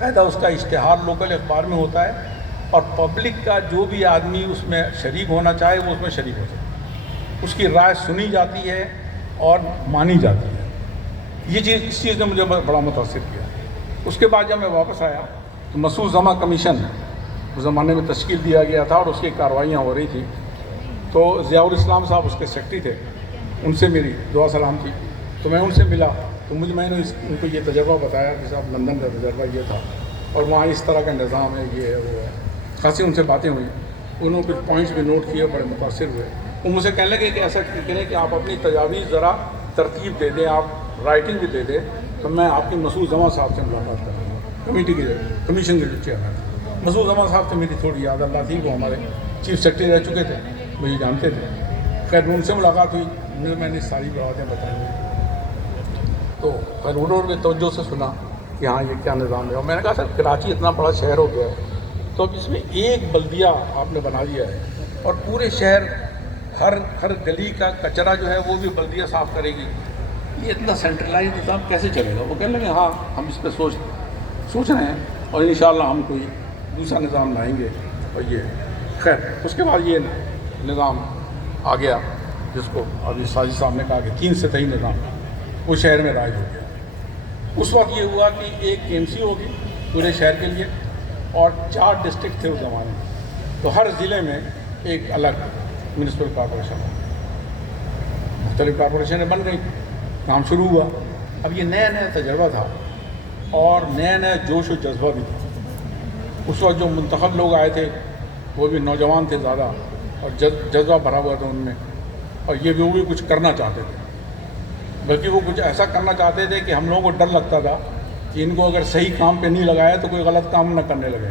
باقاعدہ اس کا اشتہار لوکل اخبار میں ہوتا ہے اور پبلک کا جو بھی آدمی اس میں شریک ہونا چاہے وہ اس میں شریک ہو جائے، اس کی رائے سنی جاتی ہے اور مانی جاتی ہے۔ اس چیز نے مجھے بڑا متاثر کیا۔ اس کے بعد جب میں واپس آیا تو مسعود زماں کمیشن اس زمانے میں تشکیل دیا گیا تھا اور اس کی کارروائیاں ہو رہی تھیں، تو ضیاء الاسلام صاحب اس کے سیکرٹری تھے، ان سے میری دعا سلام تھی، تو میں ان سے ملا تو میں نے ان کو یہ تجربہ بتایا کہ صاحب لندن کا تجربہ یہ تھا اور وہاں اس طرح کا نظام ہے، یہ ہے وہ ہے، خاصی ان سے باتیں ہوئیں، انہوں نے کچھ پوائنٹس بھی نوٹ کیے، بڑے متاثر ہوئے۔ وہ مجھ سے کہنے لگے کہ ایسا کریں کہ آپ اپنی تجاویز ذرا ترتیب دے دیں، آپ رائٹنگ بھی دے دیں، تو میں آپ کی مسعود زماں صاحب سے ملاقات کروں گا، کمیٹی کے کمیشن کے جو چیئرمین۔ مسعود زماں صاحب سے میری تھوڑی یاد اللہ تھی، وہ ہمارے چیف سیکرٹری رہ چکے تھے، مجھے جانتے تھے۔ خیر ان سے ملاقات ہوئی، میں نے ساری باتیں بتائیں، تو خیر انہوں نے توجہ سے سنا کہ ہاں یہ کیا نظام ہے، اور میں نے کہا سر کراچی اتنا بڑا شہر ہو گیا ہے، تو اب اس میں ایک بلدیہ آپ نے بنا دیا ہے اور پورے شہر ہر گلی کا کچرا جو ہے وہ بھی بلدیہ صاف کرے گی، یہ اتنا سینٹرلائز نظام کیسے چلے گا؟ وہ کہنے لگے ہاں ہم اس پہ سوچ رہے ہیں اور انشاءاللہ ہم کوئی دوسرا نظام لائیں گے، اور یہ خیر اس کے بعد یہ نظام آ گیا جس کو ابھی ساجد صاحب نے کہا کہ 3 سطحی نظام وہ شہر میں رائج ہو گیا۔ اس وقت یہ ہوا کہ ایک KMC ہوگی پورے شہر کے لیے اور 4 ڈسٹرکٹ تھے اس زمانے میں، تو ہر ضلع میں ایک الگ میونسپل کارپوریشن ہو، مختلف کارپوریشنیں بن گئی، کام شروع ہوا۔ اب یہ نیا تجربہ تھا اور نیا جوش و جذبہ بھی تھا۔ اس وقت جو منتخب لوگ آئے تھے وہ بھی نوجوان تھے زیادہ اور جذبہ بھرا ہوا تھا ان میں، اور وہ بھی کچھ کرنا چاہتے تھے، بلکہ وہ کچھ ایسا کرنا چاہتے تھے کہ ہم لوگوں کو ڈر لگتا تھا کہ ان کو اگر صحیح کام پہ نہیں لگایا تو کوئی غلط کام نہ کرنے لگے،